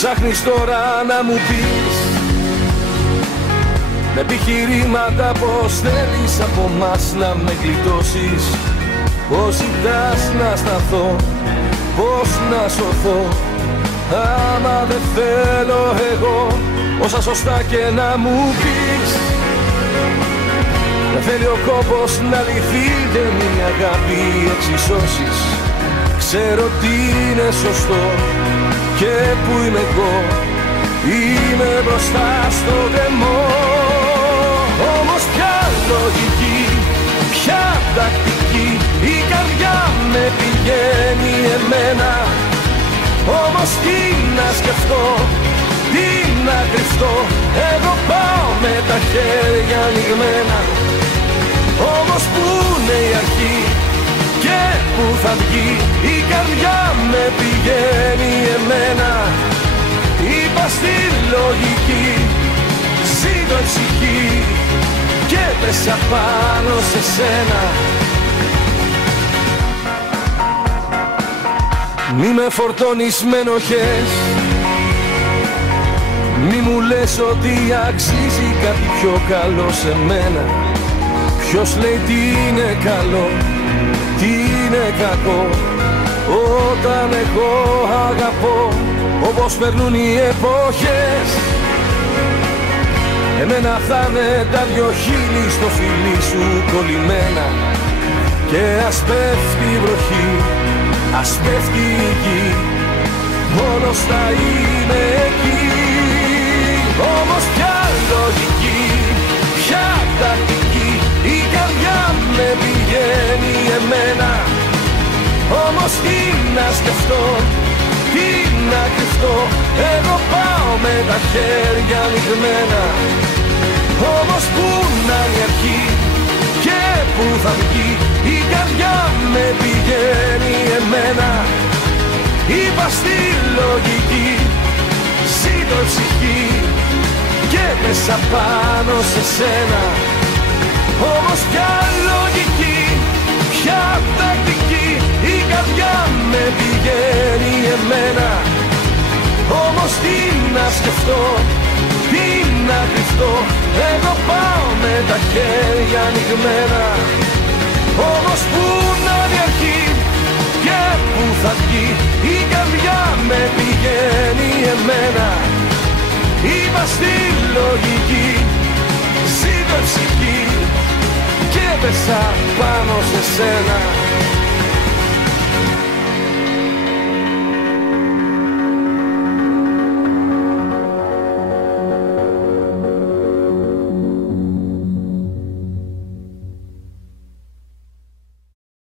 ψάχνεις τώρα να μου πεις με επιχειρήματα πως θέλεις από μας να με γλιτώσεις, πως ζητάς να σταθώ, πως να σωθώ. Άμα δεν θέλω εγώ όσα σωστά και να μου πεις, δεν θέλει ο κόπος να λυθεί, δεν είναι αγάπη εξισώσεις. Ξέρω τι είναι σωστό και που είμαι εγώ, είμαι μπροστά στο κρεμό. Όμως ποια λογική, ποια τακτική, η καρδιά με πηγαίνει εμένα. Όμως τι να σκεφτώ, τι να κρυφτώ, εγώ πάω με τα χέρια ανοιγμένα. Όμως πού είναι η αρχή και πού θα βγει, η καρδιά με πηγαίνει εμένα. Είπα στη λογική, ζήτω η ψυχή και πέσα πάνω σε σένα. Μη με φορτώνεις με ενοχές, μη μου λες ότι αξίζει κάτι πιο καλό σε μένα. Ποιος λέει τι είναι καλό, τι είναι κακό, όταν εγώ αγαπώ όπως περνούν οι εποχές. Εμένα θα είναι τα δυο χείλη στο φιλί σου κολλημένα, και ας πέφτει η βροχή, ας πέφτει η γη, μόνος θα είμαι εκεί. Όμως ποια λογική, ποια τακτική, η καρδιά με πηγαίνει εμένα. Όμως τι να σκεφτώ, τι να κρυφτώ, εγώ πάω με τα χέρια ανοιγμένα. Όμως πού να είναι η αρχή και πού θα βγει, η καρδιά με πηγαίνει εμένα. Είπα στη λογική, ζήτω η ψυχή και μέσα πάνω σε σένα. Όμως ποια λογική, ποια τακτική, η καρδιά με πηγαίνει εμένα. Όμως τι να σκεφτώ, τι να κρυφτώ, εγώ πάω με τα χέρια ανοιγμένα. Όμως πού να είναι η αρχή και πού θα βγει, η καρδιά με πηγαίνει εμένα. Είπα στη λογική, ζήτω η ψυχή και πέσα πάνω σε σένα.